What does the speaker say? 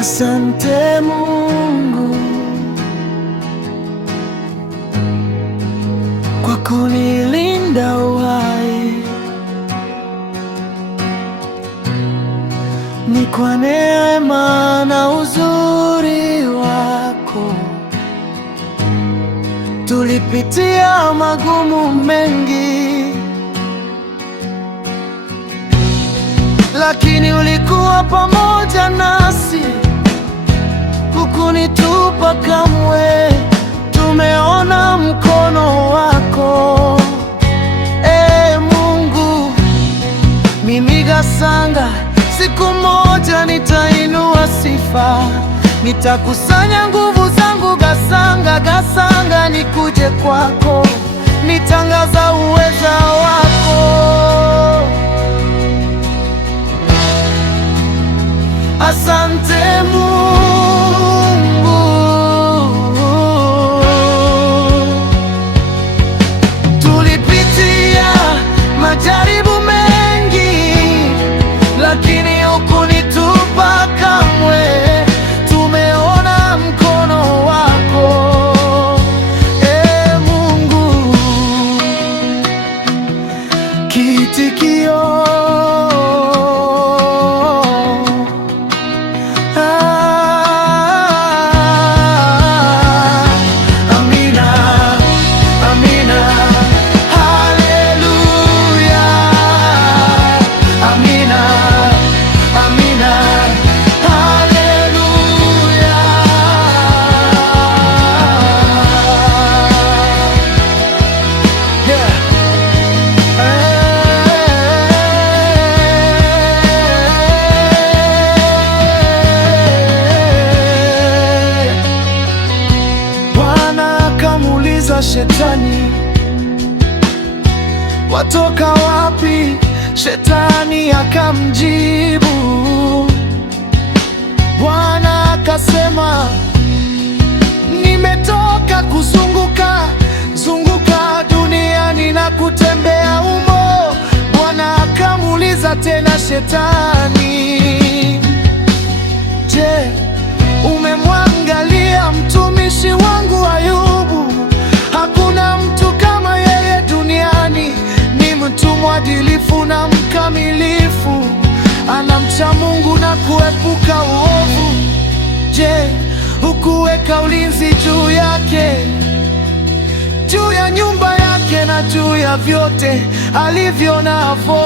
Asante Mungu kwa kunilinda uhai, ni kwa neema na uzuri wako. Tulipitia magumu mengi, lakini ulikuwa pamoja nasi, hukunitupa kamwe. Tumeona mkono wako, Mungu. Mimi Gasanga, siku moja nitainua sifa, nitakusanya nguvu zangu Gasanga, Gasanga, nikuje kwako, nitangaza uweza wako. Asante Mungu, tulipitia majaribu mengi, lakini hukunitupa kamwe. Tumeona mkono wako, Mungu. Kiitikio: Shetani, watoka wapi? Shetani akamjibu, Bwana akasema, nimetoka kuzunguka duniani na kutembea humo. Bwana akamuuliza tena Shetani, je, umemwangalia mtumishi wangu Ayubu? Hakuna mtu kama yeye duniani, ni mtu mwadilifu na mkamilifu, anamcha Mungu na kuepuka uovu. Je, hukuweka ulinzi juu yake, juu ya nyumba yake na juu ya vyote alivyo navyo?